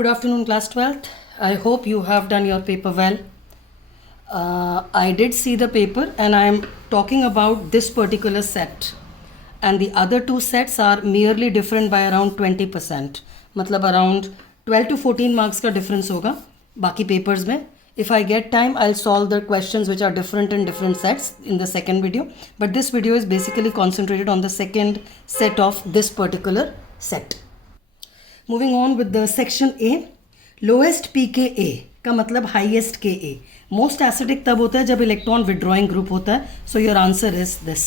Good afternoon, class 12th. I hope you have done your paper well. I did see the paper and I am talking about this particular set. And the other two sets are merely different by around 20%. मतलब around 12 to 14 marks का difference होगा बाकी papers में. If I get time, I'll solve the questions which are different in different sets in the second video. But this video is basically concentrated on the second set of this particular set. Moving on with the section A, lowest pKa का मतलब highest Ka. Most acidic तब होता है जब electron withdrawing group होता है. So your answer is this.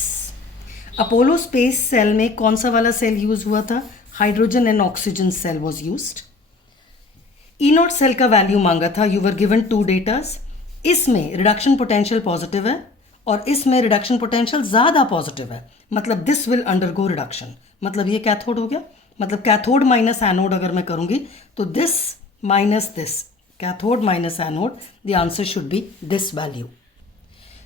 Apollo space cell में कौन सा वाला सेल यूज हुआ था? Hydrogen and oxygen cell was used. E0 cell का वैल्यू मांगा था. You were given two datas. इसमें रिडक्शन पोटेंशियल पॉजिटिव है और इसमें रिडक्शन पोटेंशियल ज़्यादा पॉजिटिव है. मतलब दिस विल अंडरगो रिडक्शन. मतलब ये कैथोड हो गया. मतलब कैथोड माइनस एनोड अगर मैं करूंगी तो this minus this, cathode minus anode, the answer should be this value.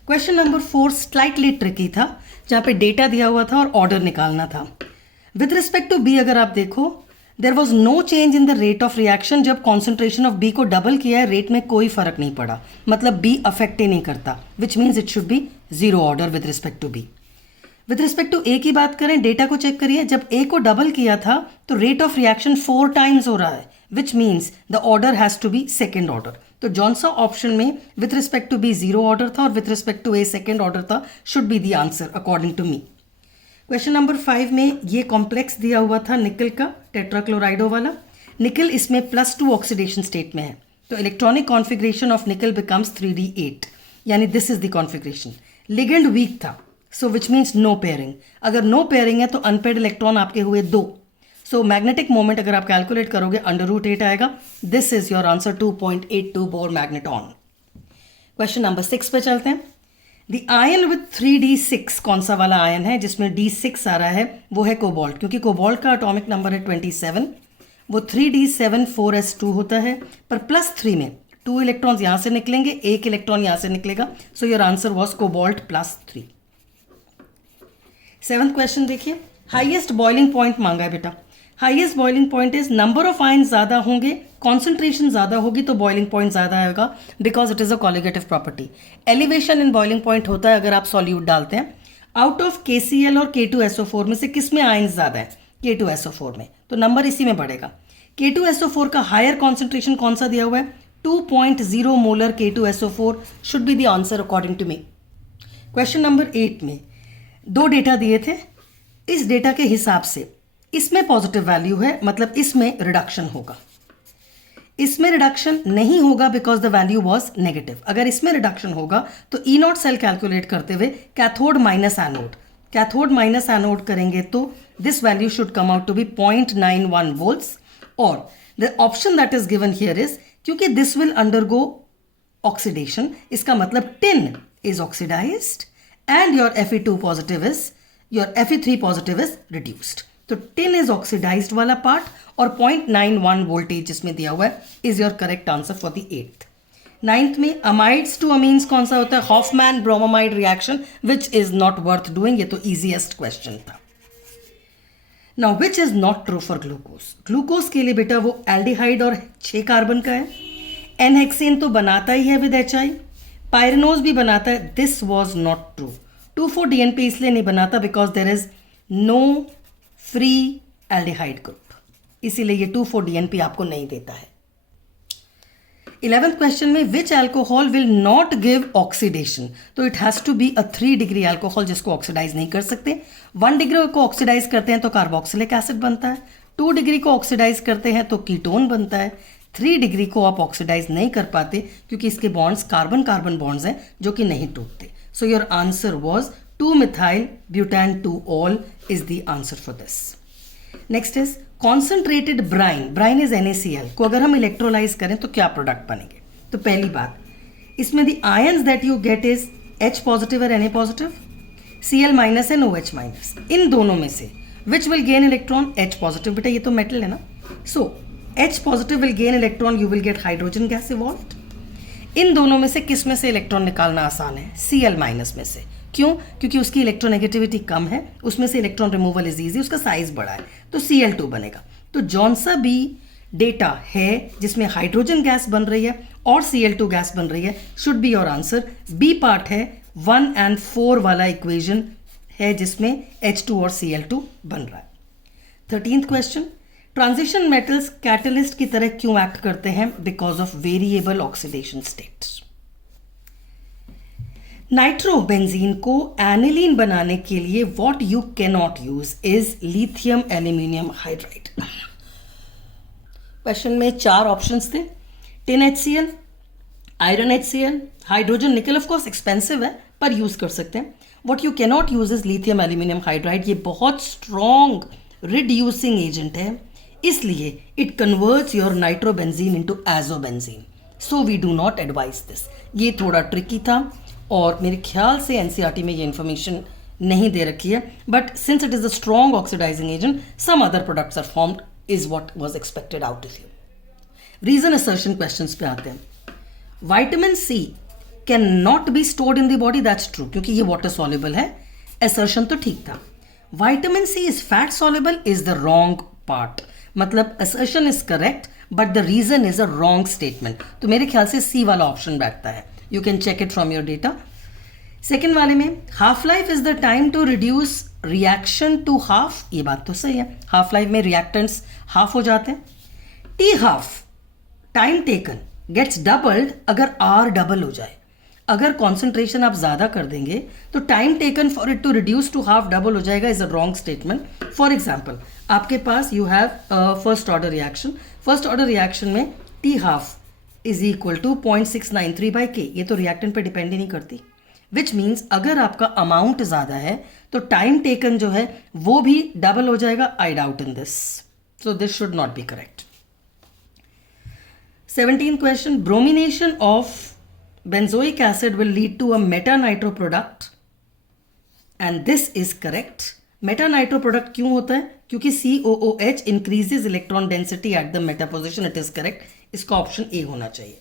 Question number 4 slightly tricky था जहाँ पे डेटा दिया हुआ था और ऑर्डर निकालना था. विद रिस्पेक्ट टू बी अगर आप देखो, there was no change in the rate of reaction. जब कॉन्सेंट्रेशन ऑफ बी को डबल किया है रेट में कोई फर्क नहीं पड़ा. मतलब बी अफेक्ट ही नहीं करता, which means it should be zero order with respect to B. With respect to A की बात करें, डेटा को चेक करिए. जब ए को डबल किया था तो रेट ऑफ रिएक्शन 4 टाइम्स हो रहा है, which means the order has to be second order. तो जौन सा ऑप्शन में with respect to B zero order था और with respect to A second order था should be the answer according to me. Question number 5 में ये complex दिया हुआ था निकल का, टेट्राक्लोराइडो वाला. निकल इसमें +2 ऑक्सीडेशन स्टेट में है. तो इलेक्ट्रॉनिक कॉन्फिग्रेशन ऑफ निकल बिकम्स 3d8, यानी this is the configuration. Ligand weak था, सो विच मीन्स नो पेयरिंग. अगर नो पेयरिंग है तो अनपेयर्ड इलेक्ट्रॉन आपके हुए 2. सो मैग्नेटिक मोमेंट अगर आप कैलकुलेट करोगे √8 आएगा. This is your answer 2.82 bore magneton. Question number 6 पे चलते हैं. द आयन विथ 3d6, कौन सा वाला आयन है जिसमें d6 आ रहा है? वो है कोबाल्ट, क्योंकि कोबाल्ट का एटॉमिक नंबर है 27. वो 3d7 4s2 होता है, पर +3 में 2 इलेक्ट्रॉन्स यहाँ से निकलेंगे, 1 इलेक्ट्रॉन यहाँ से निकलेगा. सो your answer was cobalt +3. 7th question देखिए. हाईएस्ट बॉइलिंग पॉइंट मांगा है बेटा. Highest boiling point is number of ion ज़्यादा होंगे, कॉन्सेंट्रेशन ज़्यादा होगी तो बॉइलिंग पॉइंट ज़्यादा आएगा, because it is a colligative property. Elevation in boiling point होता है अगर आप सॉल्यूट डालते हैं. आउट ऑफ KCl और K2SO4 में से किस में आयन ज़्यादा है? K2SO4 में. तो नंबर इसी में बढ़ेगा. K2SO4 का हायर कॉन्सेंट्रेशन कौन सा दिया हुआ है? 2.0 molar K2SO4 should be the answer according to me. Question number 8 में 2 डेटा दिए थे. इस डेटा के हिसाब से इसमें पॉजिटिव वैल्यू है, मतलब इसमें रिडक्शन होगा. इसमें रिडक्शन नहीं होगा because the value was negative. अगर इसमें रिडक्शन होगा तो E0 सेल कैलकुलेट करते हुए cathode minus anode, cathode minus anode करेंगे तो this value should come out to be 0.91 volts. और the option that is given here is, क्योंकि दिस विल अंडरगो ऑक्सीडेशन, इसका मतलब tin is oxidised and your Fe2 positive is, your Fe3 positive is reduced. तो tin is oxidized वाला part और 0.91 voltage जिसमें दिया हुआ है is your correct answer for the 8th. 9th में अमाइड्स टू अमीन्स कौन सा होता है? Hoffmann bromamide reaction, which is not worth doing. ये तो इजीएस्ट क्वेश्चन था. Now which is not true for glucose? Glucose के लिए बेटा वो एल्डिहाइड और 6 कार्बन का है. एनहेक्सेन तो बनाता ही है विद HI, पायरेनोज भी बनाता है. This was not true. 2,4-DNP इसलिए नहीं बनाता because there is no free aldehyde group, इसीलिए ये 2,4-DNP आपको नहीं देता है. 11th क्वेश्चन में which alcohol will not give oxidation? तो it has to be a 3 degree alcohol जिसको ऑक्सीडाइज नहीं कर सकते. 1 डिग्री को ऑक्सीडाइज करते हैं तो कार्बोक्सिलिक एसिड बनता है. 2 डिग्री को ऑक्सीडाइज करते हैं तो कीटोन बनता है. 3 डिग्री को आप ऑक्सीडाइज नहीं कर पाते क्योंकि इसके बॉन्ड्स कार्बन कार्बन बॉन्ड्स हैं जो कि नहीं टूटते. So your answer was 2-methyl butane 2-ol is the answer for this. Next is concentrated brine. Brine is NaCl को अगर हम इलेक्ट्रोलाइज करें तो क्या प्रोडक्ट बनेंगे? तो पहली बात, इसमें the ions that you get is H positive और Na positive, Cl minus and OH minus. इन दोनों में से which will gain electron? H positive. बेटा ये तो मेटल है ना, so H positive will gain electron, you will get hydrogen gas evolved. इन दोनों में से किस में से इलेक्ट्रॉन निकालना आसान है? Cl माइनस में से. क्यों? क्योंकि उसकी इलेक्ट्रोनेगेटिविटी कम है, उसमें से इलेक्ट्रॉन रिमूवल इज ईजी, उसका साइज बड़ा है, तो Cl2 बनेगा. तो जौन सा भी डेटा है जिसमें हाइड्रोजन गैस बन रही है और Cl2 गैस बन रही है, should be your answer. B part है 1 and 4 वाला इक्वेशन है जिसमें H2 और Cl2 बन रहा है। 13th question, transition metals catalyst की तरह क्यों एक्ट करते हैं? Because of variable oxidation state. Nitrobenzene को एनिलीन बनाने के लिए what you can not use is lithium aluminium hydride. Question में 4 ऑप्शंस थे, tin HCl, iron HCl, hydrogen nickel, of course expensive है पर यूज कर सकते हैं। What you can not use is lithium aluminium hydride. ये बहुत स्ट्रॉन्ग रिड्यूसिंग एजेंट है, इसलिए it converts your nitrobenzene into azobenzene, so we do not advise this. ये थोड़ा ट्रिकी था और मेरे ख्याल से एनसीईआरटी में ये इन्फॉर्मेशन नहीं दे रखी है, but since it is a strong oxidising agent some other products are formed is what was expected out of you. Reason assertion questions पे आते हैं। Vitamin C can not be stored in the body, that's true, क्योंकि ये water soluble है। Assertion तो ठीक था। Vitamin C is fat soluble is the wrong part, मतलब assertion is correct but the reason is a wrong statement. तो मेरे ख्याल से सी वाला ऑप्शन बैठता है। You can check it from your data. Second वाले में half life is the time to reduce reaction to half, ये बात तो सही है, हाफ लाइफ में रिएक्टेंट्स हाफ हो जाते हैं। T half time taken gets doubled अगर आर डबल हो जाए। अगर कॉन्सेंट्रेशन आप ज्यादा कर देंगे तो time taken for it to reduce to half double हो जाएगा, is a wrong statement. For example आपके पास you have first order reaction, first order reaction में t half is equal to 0.693/K, ये तो रिएक्टेंट पे डिपेंड ही नहीं करती, विच मीन्स अगर आपका अमाउंट ज्यादा है तो टाइम टेकन जो है वो भी डबल हो जाएगा। I doubt in this, so this should not be correct. 17th question, bromination of benzoic acid will lead to a meta nitro product and this is correct. meta nitro product क्यों होता है? क्योंकि COOH increases electron density at the meta position, it is correct. इसका option A होना चाहिए।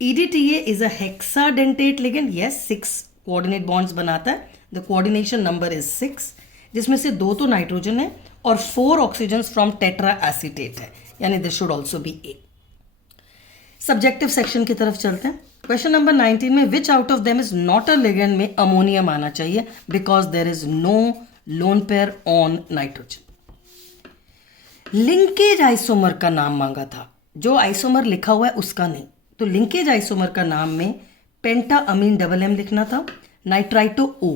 EDTA is a hexadentate ligand, yes, 6 coordinate bonds बनाता है, the coordination number is 6, जिसमें से 2 तो नाइट्रोजन है और 4 ऑक्सीजन फ्रॉम टेट्रा एसीटेट है, यानी this should also be A. Subjective section की तरफ चलते हैं। क्वेश्चन नंबर 19 में which out of them is not a ligand में अमोनियम आना चाहिए, because there is no lone pair on nitrogen. Linkage isomer का नाम मांगा था, जो आइसोमर लिखा हुआ है उसका नहीं, तो लिंकेज आइसोमर का नाम में पेंटा अमीन डबल एम लिखना था, nitrito O,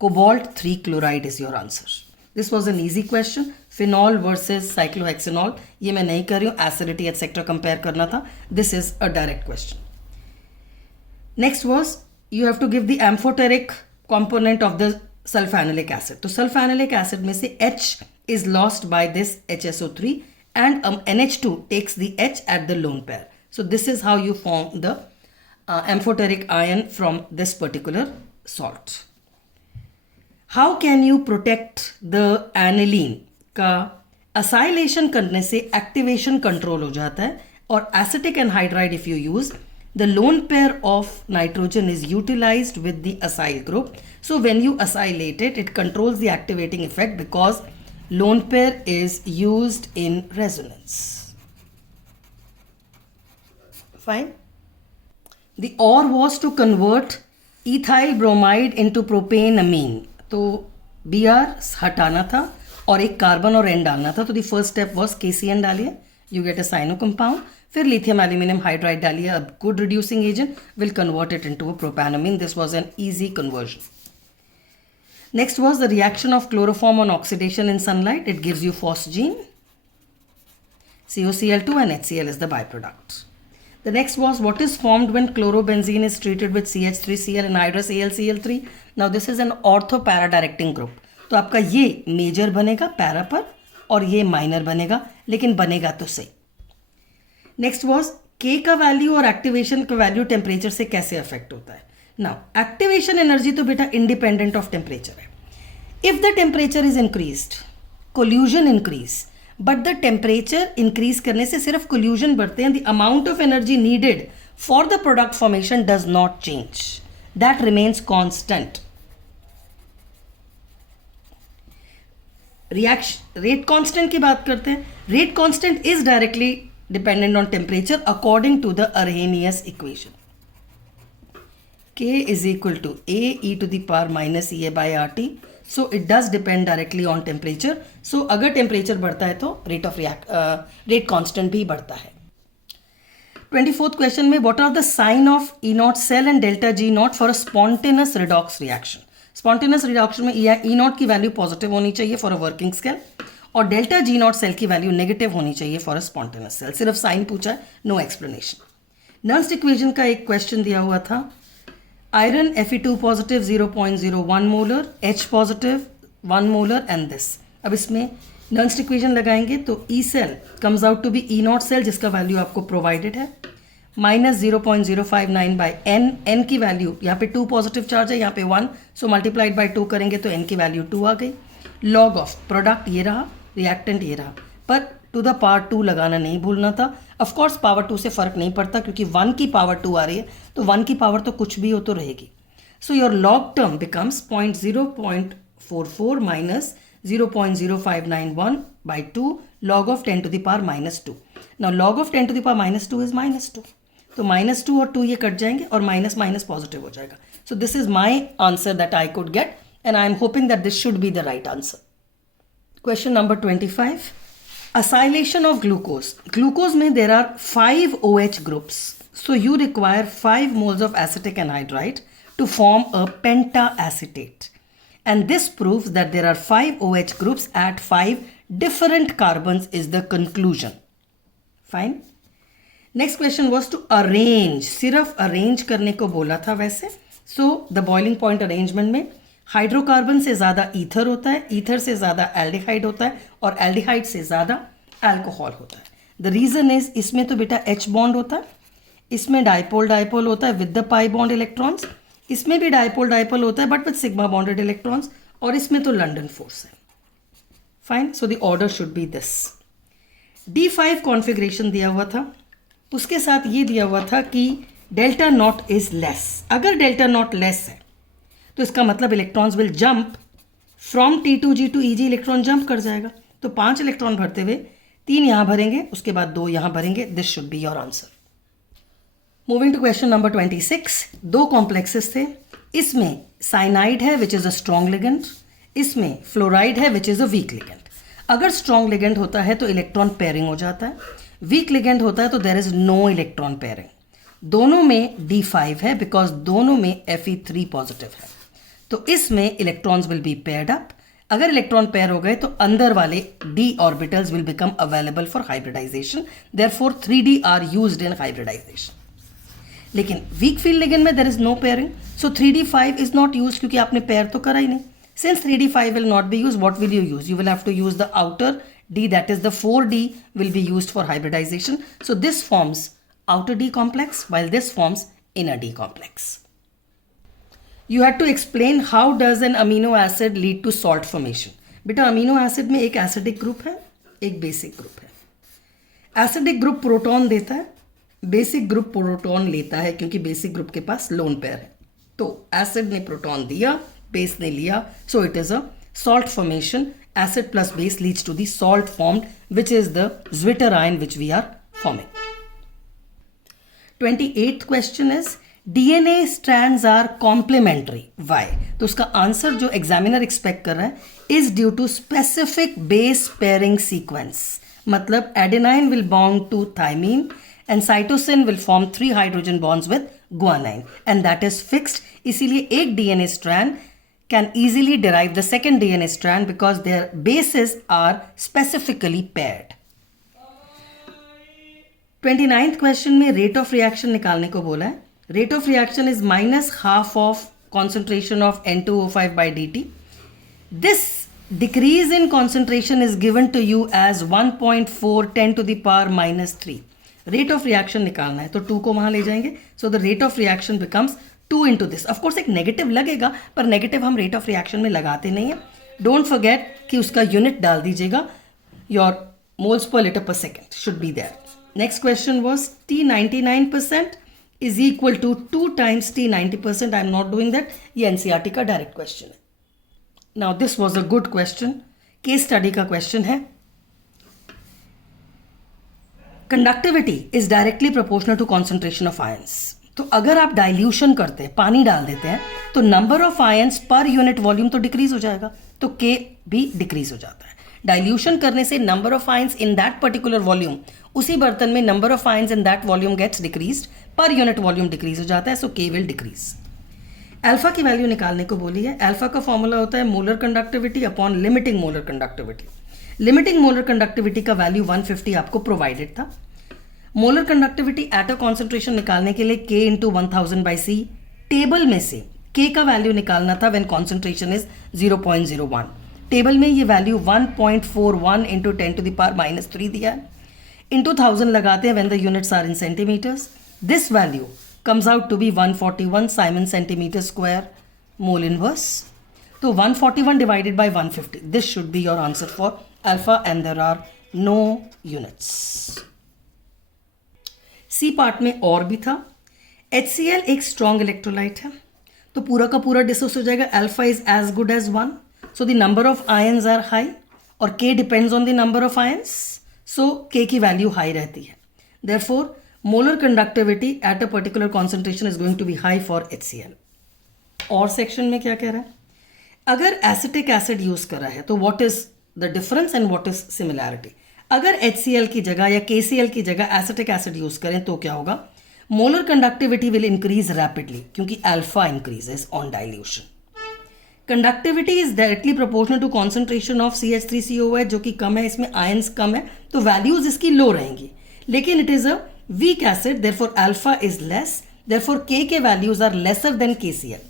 cobalt 3 chloride is your answer. This was an easy question. Phenol versus cyclohexanol, ये मैं नहीं कर रही हूँ, एसिडिटी एटसेट्रा कंपेयर करना था। This is a direct question. Next was you have to give the amphoteric component of the sulphanilic acid. तो sulphanilic acid में से H is lost by this HSO3 and NH2 takes the H at the lone pair. So this is how you form the amphoteric ion from this particular salt. How can you protect the aniline? का असैलेशन करने से activation control हो जाता है, और acetic anhydride if you use the lone pair of nitrogen is utilized with the acyl group. So when you acylate it, it controls the activating effect because lone pair is used in resonance. Fine. The OR was to convert ethyl bromide into propanamine. तो Br हटाना था और एक carbon और N डालना था, तो the first step was KCN डालिए, you get a cyano compound. फिर लिथियम एल्यूमिनियम हाइड्राइड डालिए, a good reducing agent will convert it into a propanamine. This was an easy conversion. Next was the reaction of chloroform on oxidation in sunlight. It gives you phosgene, COCl2 and HCl is the byproduct. The next was what is formed when chlorobenzene is treated with CH3Cl anhydrous AlCl3. Now this is an ortho para directing group. तो आपका ये major बनेगा para पर और ये minor बनेगा, लेकिन बनेगा तो सही। नेक्स्ट वॉज के का वैल्यू और एक्टिवेशन का वैल्यू टेम्परेचर से कैसे अफेक्ट होता है। नाउ एक्टिवेशन एनर्जी तो बेटा इंडिपेंडेंट ऑफ टेम्परेचर है। If the temperature is increased, collision increase, but the temperature increase करने से सिर्फ कोल्यूजन बढ़ते हैं, the amount of energy needed for the product formation does not change, that remains constant. Reaction rate constant की बात करते हैं. Rate constant is directly dependent on temperature according to the Arrhenius equation. K is equal to A e to the power minus EA by RT. So it does depend directly on temperature. So अगर temperature बढ़ता है तो rate constant भी बढ़ता है. 24th question में what are the sign of E naught cell and delta G naught for a spontaneous redox reaction? Spontaneous reduction में E naught की value positive होनी चाहिए for a working scale और delta G naught cell की value negative होनी चाहिए for a spontaneous cell. सिर्फ sign पूछा है, no explanation. Nernst equation का एक question दिया हुआ था. Iron Fe2 positive 0.01 molar, H positive 1 molar and this. अब इसमें Nernst equation लगाएंगे तो E cell comes out to be E naught cell जिसका वैल्यू आपको प्रोवाइडेड है माइनस 0.059 बाई n की वैल्यू यहाँ पे 2 पॉजिटिव चार्ज है, यहाँ पे 1, सो मल्टीप्लाइड बाई 2 करेंगे तो n की वैल्यू 2 आ गई. लॉग ऑफ प्रोडक्ट ये रहा, रिएक्टेंट ये रहा, पर टू द पावर 2 लगाना नहीं भूलना था. ऑफ कोर्स पावर 2 से फर्क नहीं पड़ता क्योंकि 1 की पावर 2 आ रही है तो 1 की पावर तो कुछ भी हो तो रहेगी. So your log term becomes 0.44 minus 0.0591 by 2 log of 10 to the power minus 2. Now log of 10 to the power minus 2 is minus 2, तो माइनस 2 और 2 ये कट जाएंगे और माइनस माइनस पॉजिटिव हो जाएगा. So this is my answer that I could get and I am hoping that this should be the right answer. Question number 25. Acylation of glucose. Glucose में there are 5 OH groups. So you require 5 moles of acetic anhydride to form a pentaacetate. And this proves that there are 5 OH groups at 5 different carbons is the conclusion. Fine. Next question was to arrange. सिर्फ arrange करने को बोला था वैसे. So the boiling point arrangement में hydrocarbon से ज़्यादा ether होता है, ईथर से ज़्यादा एल्डिहाइड होता है और एल्डिहाइड से ज़्यादा अल्कोहल होता है. द रीज़न इज इसमें तो बेटा H बॉन्ड होता है, इसमें डाइपोल डाइपोल होता है with the pi bond electrons, इसमें भी डाइपोल डाइपोल होता है but with sigma bonded electrons और इसमें तो लंडन फोर्स है. Fine. So the order should be this. D5 configuration दिया हुआ था, उसके साथ ये दिया हुआ था कि डेल्टा नॉट इज लेस. अगर डेल्टा नॉट लेस है तो इसका मतलब electrons will jump from T2G to EG. Electron jump कर जाएगा तो 5 इलेक्ट्रॉन भरते हुए 3 यहाँ भरेंगे, उसके बाद 2 यहाँ भरेंगे. This should be your answer. Moving to question number 26. 2 complexes थे, इसमें साइनाइड है which is a strong ligand, इसमें फ्लोराइड है which is a weak ligand. अगर स्ट्रॉन्ग लिगेंड होता है तो इलेक्ट्रॉन पेयरिंग हो जाता है, वीक लिगेंड होता है तो there is no electron pairing. दोनों में D5 है बिकॉज दोनों में Fe3 पॉजिटिव है, तो इसमें electrons will be paired up. अगर इलेक्ट्रॉन पेयर हो गए तो अंदर वाले D orbitals will become available for hybridisation. Therefore 3D are used in hybridisation. लेकिन वीक फील्ड लिगेंड में there is no pairing, so 3D5 is not use क्योंकि आपने पेयर तो करा ही नहीं. Since 3D5 will not be use, what will you use? You will have to use the outer D, that is the 4D will be used for hybridization. So this forms outer D complex while this forms inner D complex. You had to explain how does an amino acid lead to salt formation. बेटा amino acid में एक acidic group है, एक basic group है. Acidic group proton देता है, basic group proton लेता है क्योंकि बेसिक ग्रुप के पास लोन पेयर है. तो एसिड ने प्रोटॉन दिया, बेस ने लिया, so it is a salt formation. Acid plus base leads to the salt formed, which is the zwitterion which we are forming. 28th question is DNA strands are complementary. Why? तो उसका answer जो examiner expect कर रहा है is due to specific base pairing sequence. मतलब adenine will bond to thymine and cytosine will form 3 hydrogen bonds with guanine and that is fixed. इसीलिए एक DNA strand can easily derive the second DNA strand because their bases are specifically paired. 29th question में rate of reaction निकालने को बोला है. Rate of reaction is minus half of concentration of N2O5 by dt. This decrease in concentration is given to you as 1.4 10 to the power minus 3. Rate of reaction निकालना है तो 2 को वहाँ ले जाएंगे. So the rate of reaction becomes 2 into this. Of course एक negative लगेगा पर नेगेटिव हम रेट ऑफ रिएक्शन में लगाते नहीं हैं. डोंट फॉरगेट कि उसका यूनिट डाल दीजिएगा. Your moles per litre per second should be there. Next question was T 99% is equal to 2 times T 90%. I am not doing that. ये NCERT का डायरेक्ट क्वेश्चन है. Now this was a good question. Case study का question है, conductivity is directly proportional to concentration of ions. तो अगर आप dilution करते हैं, पानी डाल देते हैं, तो नंबर ऑफ आयंस पर यूनिट वॉल्यूम तो डिक्रीज हो जाएगा, तो के भी डिक्रीज हो जाता है। डाइल्यूशन करने से number of ions in that particular volume, उसी बर्तन में number of ions in that volume gets decreased, per unit volume decrease हो जाता है, so K will decrease. Alpha की वैल्यू निकालने को बोली है। अल्फा का फॉर्मूला होता है molar conductivity upon limiting molar conductivity. Limiting molar conductivity का वैल्यू 150 आपको प्रोवाइडेड था। Molar conductivity at a concentration निकालने के लिए k इंटू 1000/c, टेबल में से k का वैल्यू निकालना था व्हेन कॉन्सेंट्रेशन इज 0.01। टेबल में ये वैल्यू 1.41 इंटू 10⁻³ दिया है, इंटू 1000 लगाते हैं when the units are in centimetres. This value comes out to be 141 Simon centimeter square mole inverse. So 141 divided by 150. This should be your answer for alpha, and there are no units. C part में और भी था। HCl एक strong electrolyte है, तो पूरा का पूरा डिसोस हो जाएगा। Alpha is as good as 1. So the number of ions are high और K depends on the number of ions. So K की value high रहती है। Therefore molar conductivity at a particular concentration is going to be high for HCl. और section में क्या कह रहा है, अगर एसिटिक एसिड यूज कर रहा है तो what is the difference and what is similarity. अगर HCl की जगह या KCl की जगह एसिटिक एसिड यूज करें तो क्या होगा, molar conductivity will increase rapidly क्योंकि alpha increases on dilution. Conductivity is directly proportional to concentration of CH3COOH, जो कि कम है, इसमें आयंस कम है तो वैल्यूज इसकी लो रहेंगी, लेकिन it is a weak acid, therefore alpha is less, therefore K के values are lesser than KCl.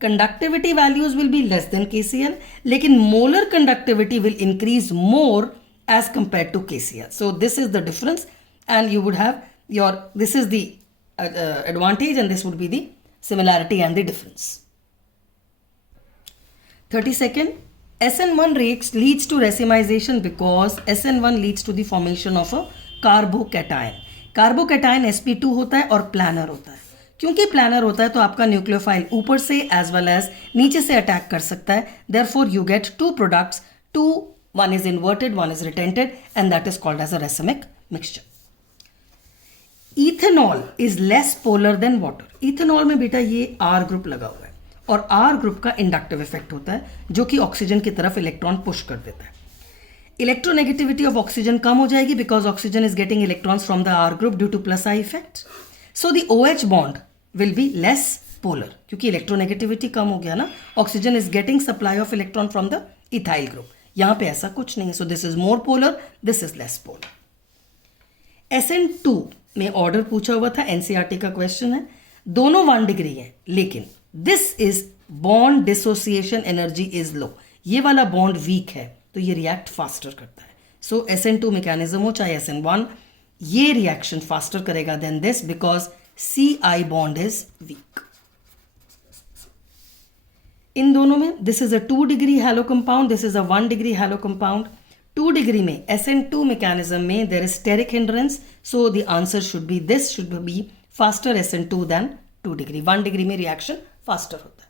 Conductivity values will be less than KCl, लेकिन molar conductivity will increase more as compared to KCl. So this is the difference, and you would have your, this is the advantage and this would be the similarity and the difference. 32nd, SN1 leads to racemization because SN1 leads to the formation of a carbocation. Carbocation sp2 होता है और planner होता है। क्योंकि planner होता है तो आपका न्यूक्लियोफाइल ऊपर से एज वेल एज नीचे से अटैक कर सकता है। Therefore you get two products, one is inverted, one is retained, and that is called as a racemic mixture. Ethanol is less polar than water. Ethanol में बेटा ये R ग्रुप लगा हुआ है और R ग्रुप का इंडक्टिव इफेक्ट होता है जो कि ऑक्सीजन की तरफ इलेक्ट्रॉन पुश कर देता है। इलेक्ट्रोनेगेटिविटी ऑफ ऑक्सीजन कम हो जाएगी because oxygen is getting electrons from the R group due two plus I effect. So the OH bond will be less polar क्योंकि इलेक्ट्रोनेगेटिविटी कम हो गया ना, oxygen is getting supply of electron from the ethyl group. यहां पे ऐसा कुछ नहीं है, so this is more polar, this is less polar. SN2 में ऑर्डर पूछा हुआ था, NCERT का क्वेश्चन है, दोनों 1 डिग्री है, लेकिन this is bond dissociation energy is low, ये वाला बॉन्ड वीक है तो ये रिएक्ट फास्टर करता है। सो SN2 मैकेनिज्म हो चाहे SN1, ये रिएक्शन फास्टर करेगा than this because CI bond is weak. इन दोनों में this is a 2 degree halo compound, this is a 1 degree halo compound. 2 degree में SN2 मैकेनिज्म में there is steric hindrance, so the answer should be this, should be faster SN2 than 2 degree. 1 degree में reaction faster होता है।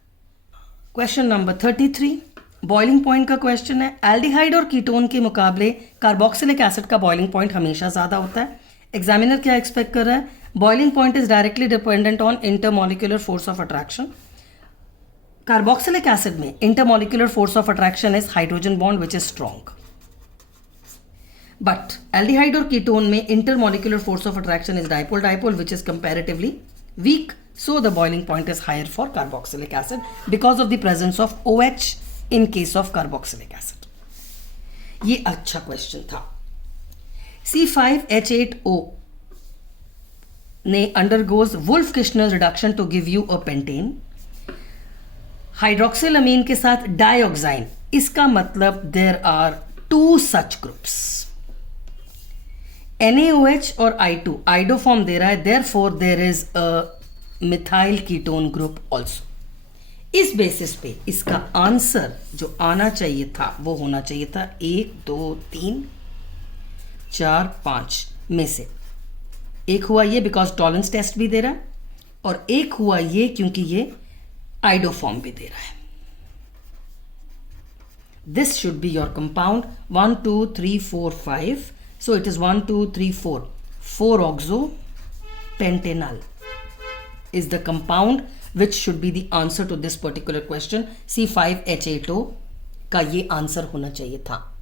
Question number 33 boiling point का question है। Aldehyde और ketone के मुकाबले कार्बोक्सिलिक एसिड का बॉइलिंग पॉइंट हमेशा ज़्यादा होता है। एग्जामिनर क्या एक्सपेक्ट कर रहा है, boiling point is directly dependent on intermolecular force of attraction. Carboxylic acid में intermolecular force of attraction is hydrogen bond which is strong, but aldehyde और कीटोन में intermolecular force of attraction is dipole dipole which is comparatively weak, so the boiling point is higher for carboxylic acid because of the presence of OH in case of carboxylic acid. ये अच्छा question था। C5H8O ने undergoes Wolff-Kishner reduction to give you a pentane. हाइड्रोक्सिलअमीन के साथ डाइऑक्साइन, इसका मतलब there are 2 such groups. NaOH और I2 आइडो form दे रहा है, therefore there is a methyl ketone group also. इस बेसिस पे इसका आंसर जो आना चाहिए था वो होना चाहिए था 1 2 3 4 5 में से। एक हुआ ये बिकॉज टॉलरेंस टेस्ट भी दे रहा है, और एक हुआ ये क्योंकि ये आइडो फॉर्म भी दे रहा है। This should be your compound. 1 2 3 4 5. So it is 1 2 3 4. 4-oxopentanal is the compound which should be the answer to this particular question. C5H8O का ये आंसर होना चाहिए था.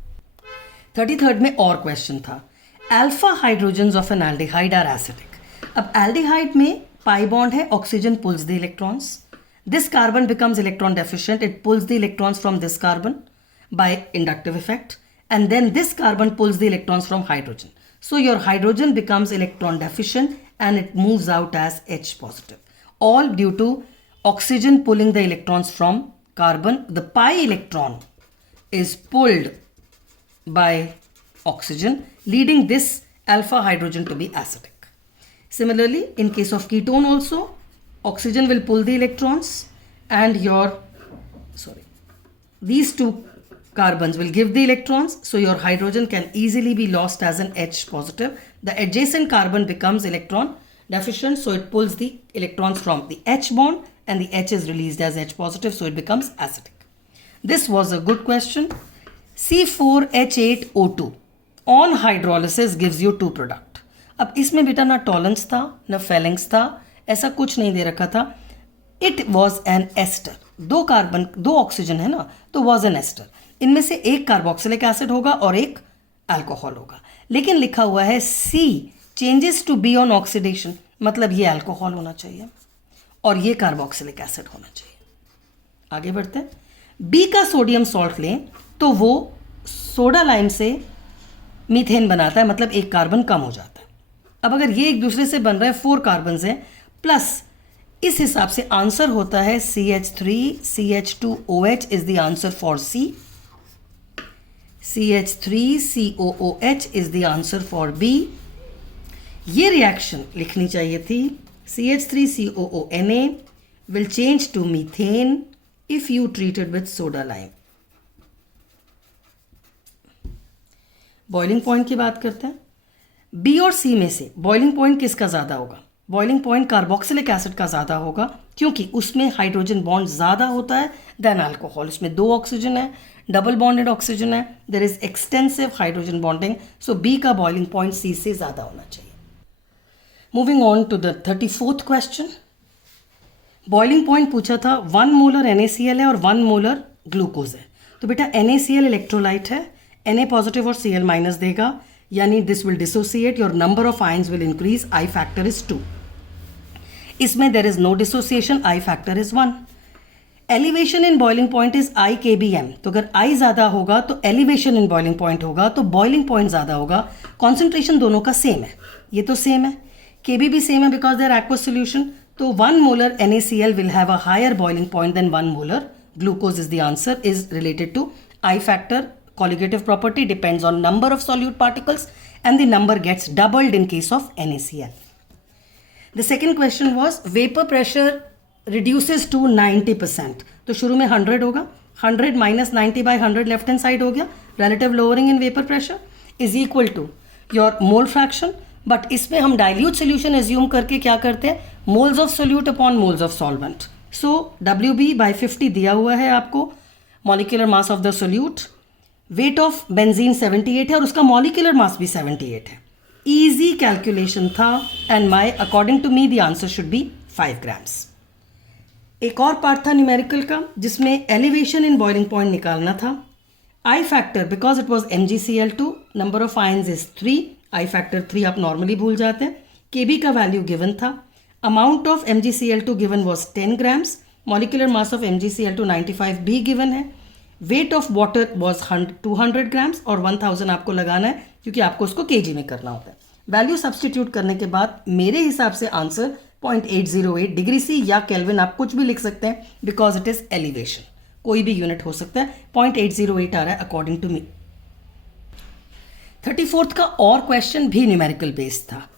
33rd में और क्वेश्चन था. Alpha hydrogens of an aldehyde are acidic. अब aldehyde में पाई बॉन्ड है, oxygen pulls the electrons. This carbon becomes electron deficient, it pulls the electrons from this carbon by inductive effect, and then this carbon pulls the electrons from hydrogen. So your hydrogen becomes electron deficient and it moves out as H positive. All due to oxygen pulling the electrons from carbon. The pi electron is pulled by oxygen, leading this alpha hydrogen to be acidic. Similarly, in case of ketone also, oxygen will pull the electrons and these two carbons will give the electrons, so your hydrogen can easily be lost as an H positive. The adjacent carbon becomes electron deficient, so it pulls the electrons from the H bond and the H is released as H positive, so it becomes acidic. This was a good question. C4H8O2 on hydrolysis gives you two product. अब इसमें बेटा ना Tollens था ना फेलेंस था, ऐसा कुछ नहीं दे रखा था. It was an ester. दो कार्बन दो ऑक्सीजन है ना, तो वॉज एन एस्टर. इनमें से एक कार्बोक्सिलिक एसिड होगा और एक अल्कोहल होगा, लेकिन लिखा हुआ है C changes to B on oxidation, मतलब ये अल्कोहल होना चाहिए और ये कार्बोक्सिलिक एसिड होना चाहिए. आगे बढ़ते हैं. B का सोडियम सॉल्ट लें तो वो सोडा लाइम से मीथेन बनाता है, मतलब एक कार्बन कम हो जाता है. अब अगर ये एक दूसरे से बन रहा है, 4 कार्बन है प्लस, इस हिसाब से आंसर होता है CH3CH2OH is the answer for C. CH3COOH is the answer for B. ये रिएक्शन लिखनी चाहिए थी. CH3COONA will change to methane if you treat it with soda lime. Boiling point की बात करते हैं. B और C में से बॉइलिंग पॉइंट किसका ज़्यादा होगा? बॉइलिंग पॉइंट कार्बोक्सिलिक एसिड का ज़्यादा होगा, क्योंकि उसमें हाइड्रोजन बॉन्ड ज़्यादा होता है देन अल्कोहल. इसमें 2 ऑक्सीजन है, डबल बॉन्डेड ऑक्सीजन है, there is extensive hydrogen bonding, so B का बॉइलिंग पॉइंट सी से ज़्यादा होना चाहिए. Moving on to the 34th question. Boiling point पूछा था 1 मोलर NaCl है और 1 मोलर ग्लूकोज है. तो बेटा NaCl इलेक्ट्रोलाइट है, Na पॉजिटिव और Cl माइनस देगा, यानी this will dissociate, your number of ions will increase, I factor is 2. इसमें there is no dissociation, I factor is 1. Elevation in boiling point is I kBm. तो अगर I ज़्यादा होगा तो elevation in boiling point होगा, तो boiling point ज़्यादा होगा. कॉन्सेंट्रेशन दोनों का सेम है, ये तो सेम है, KB भी सेम है बिकॉज देर एक्वस सोल्यूशन. तो 1 molar NaCl will have a higher boiling point than 1 molar glucose is the answer, is related to I factor. Colligative property depends on number of solute particles and the number gets doubled in case of NaCl. The second question was vapor pressure reduces to 90%. तो शुरू में 100 होगा, 100 minus 90 by 100 left hand side हो गया. Relative lowering in vapor pressure is equal to your mole fraction. But इसमें हम dilute solution assume करके क्या करते हैं, moles of solute upon moles of solvent. So WB by 50 दिया हुआ है आपको, molecular mass of the solute. Weight of benzene 78 है और उसका मॉलिक्यूलर मास भी 78 है. इजी कैलकुलेशन था and my according to me the answer should be 5 grams. एक और पार्ट था न्यूमेरिकल का जिसमें एलिवेशन इन बॉइलिंग पॉइंट निकालना था. I factor because it was MgCl2, number of ions is 3, I factor 3 आप नॉर्मली भूल जाते हैं. Kb का वैल्यू गिवन था. Amount of MgCl2 given was 10 grams. Molecular mass of MgCl2 95 भी गिवन है. Weight of water was 200 grams और 1000 आपको लगाना है क्योंकि आपको उसको केजी में करना होता है. वैल्यू सब्सटीट्यूट करने के बाद मेरे हिसाब से आंसर 0.808 डिग्री सी या केल्विन आप कुछ भी लिख सकते हैं बिकॉज इट इज एलिवेशन, कोई भी यूनिट हो सकता है. 0.808 आ रहा है अकॉर्डिंग टू मी. 34th का और क्वेश्चन भी न्यूमेरिकल बेस्ड था.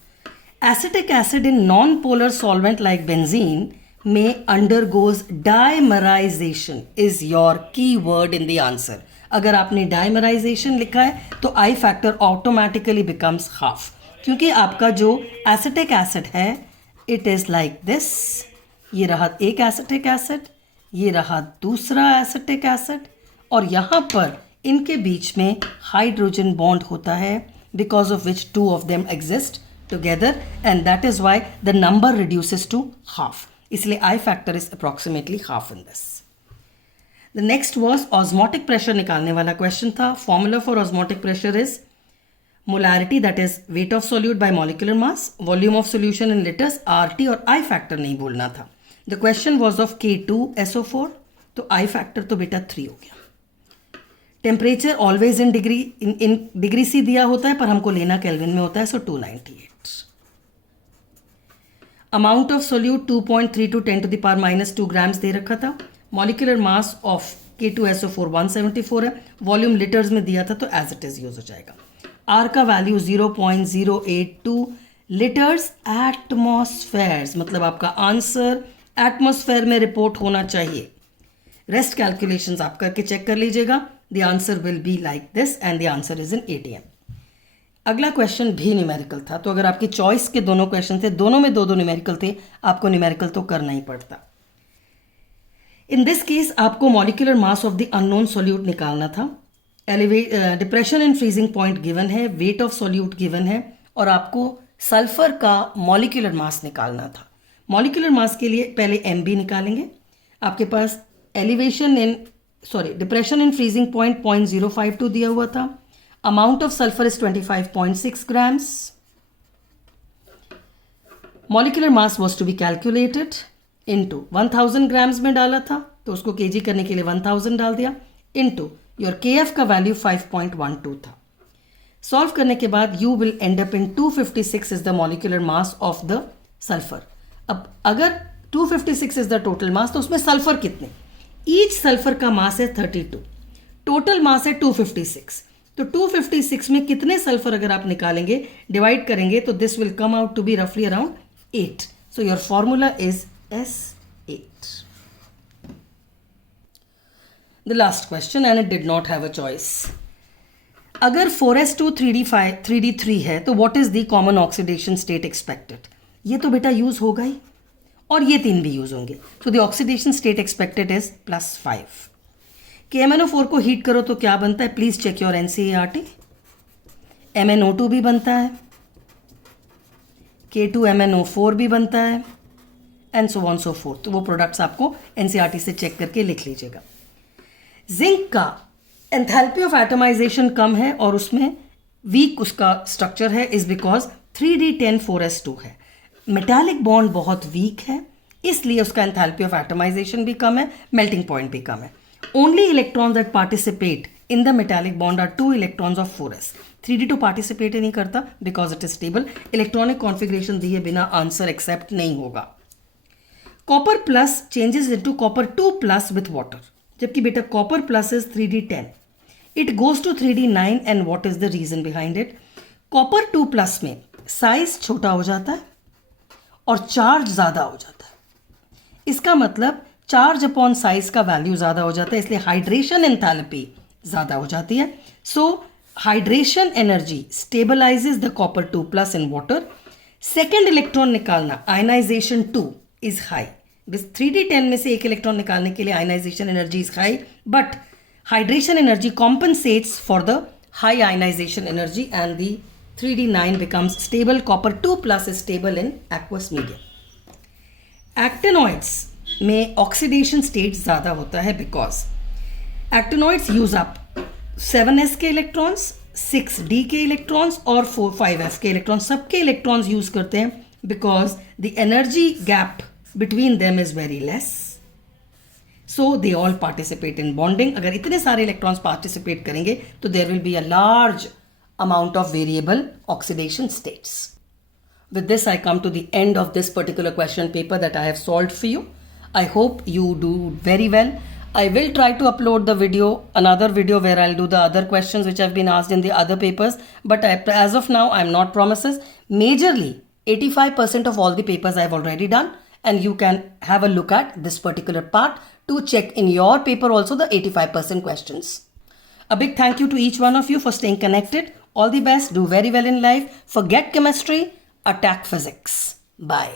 Acetic acid in non polar solvent like benzene may undergoes dimerization is your key word in the answer. अगर आपने dimerization लिखा है तो I factor automatically becomes half, क्योंकि आपका जो acetic acid है it is like this. ये रहा एक acetic acid, ये रहा दूसरा acetic acid और यहाँ पर इनके बीच में हाइड्रोजन बॉन्ड होता है, because of which two of them exist together, and that is why the number reduces to half. इसलिए i factor is approximately half in this. The next was osmotic pressure निकालने वाला question था. Formula for osmotic pressure is molarity, that is weight of solute by molecular mass, volume of solution in litres, RT, और आई factor नहीं भूलना था. The question was of K2SO4, तो आई factor तो बेटा 3 हो गया. Temperature always in degree C दिया होता है, पर हमको लेना केल्विन में होता है, सो 298. अमाउंट ऑफ सोल्यूट 2.32 10⁻² ग्राम्स दे रखा था. मॉलिक्यूलर मास ऑफ K2SO4 174 है. वॉल्यूम लीटर्स में दिया था, तो एज इट इज यूज हो जाएगा. आर का वैल्यू 0.082 लीटर्स एटमॉस्फेयर्स, मतलब आपका आंसर एटमॉस्फेयर में रिपोर्ट होना चाहिए. रेस्ट कैलकुलेशंस आप करके चेक कर लीजिएगा. The answer will be like this and the answer is in ATM. अगला क्वेश्चन भी न्यूमेरिकल था, तो अगर आपकी चॉइस के दोनों क्वेश्चन थे, दोनों में 2 न्यूमेरिकल थे, आपको न्यूमेरिकल तो करना ही पड़ता. इन दिस केस आपको molecular mass of the unknown solute निकालना था. Depression in freezing point given है, वेट ऑफ सोल्यूट गिवन है, और आपको सल्फर का मॉलिक्यूलर मास निकालना था. मॉलिक्यूलर मास के लिए पहले MB निकालेंगे. आपके पास डिप्रेशन इन फ्रीजिंग पॉइंट 0.052 दिया हुआ था. Amount of sulphur is 25.6 grams. Molecular mass was to be calculated into 1000 grams में डाला था, तो उसको kg करने के लिए 1000 डाल दिया, इनटू योर KF का वैल्यू 5.12 था. सॉल्व करने के बाद you will and up in 256 is the molecular mass of the sulphur. अब अगर 256 इज द टोटल मास, तो उसमें सल्फर कितने? ईच सल्फर का मास है 32, टोटल मास है 256. तो 256 में कितने सल्फर अगर आप निकालेंगे, डिवाइड करेंगे, तो this will come out to be रफली around 8. So your formula is S8. The last question, and it did not have a choice. अगर 4s2 3d3 है, तो what is the common oxidation state expected? ये तो बेटा use होगा ही, और ये 3 भी यूज होंगे. So the oxidation state expected is +5. KMnO4 को हीट करो तो क्या बनता है? Please check your NCERT. MnO2 भी बनता है, K2MnO4 भी बनता है, and so on so fourth. तो वो प्रोडक्ट्स आपको NCERT से चेक करके लिख लीजिएगा. जिंक का एंथैल्पी ऑफ एटमाइजेशन कम है, और उसमें वीक उसका स्ट्रक्चर है, इज बिकॉज 3d10 4s2 है. मेटालिक बॉन्ड बहुत वीक है, इसलिए उसका एंथैल्पी ऑफ एटमाइजेशन भी कम है, मेल्टिंग पॉइंट भी कम है. Only electrons that participate in the metallic bond are 2 electrons of 4s. 3d2 participate ही नहीं करता because it is stable. Electronic configuration दिए बिना आंसर एक्सेप्ट नहीं होगा. Copper plus changes into copper 2+ with water, जबकि बेटा copper plus is 3d10, it goes to 3d9, and what is the reason behind it? Copper 2+ में size छोटा हो जाता है और चार्ज ज्यादा हो जाता है. इसका मतलब चार्ज अपॉन साइज का वैल्यू ज्यादा हो जाता है, इसलिए हाइड्रेशन एंथैल्पी ज्यादा हो जाती है. So hydration energy stabilizes the copper 2+ in water. Second electron निकालना, आयनाइजेशन 2 इज हाई. 3d10 में से एक इलेक्ट्रॉन निकालने के लिए ionization energy is high, but hydration energy compensates for the high ionization energy, and the 3d9 becomes stable. Copper 2+ is stable in aqueous medium. Actinoids में oxidation state ज़्यादा होता है, because actinoids use up 7s के electrons, 6d के electrons और 5f के electrons. सबके electrons use करते हैं because the energy gap between them is very less. So they all participate in bonding. अगर इतने सारे इलेक्ट्रॉन्स पार्टिसिपेट करेंगे तो there will be a large amount of variable oxidation states. With this, I come to the end of this particular question paper that I have solved for you. I hope you do very well. I will try to upload the video, another video where I'll do the other questions which have been asked in the other papers. But as of now, I'm not promises. Majorly, 85% of all the papers I've already done. And you can have a look at this particular part to check in your paper also the 85% questions. A big thank you to each one of you for staying connected. All the best. Do very well in life. Forget chemistry. Attack physics. Bye.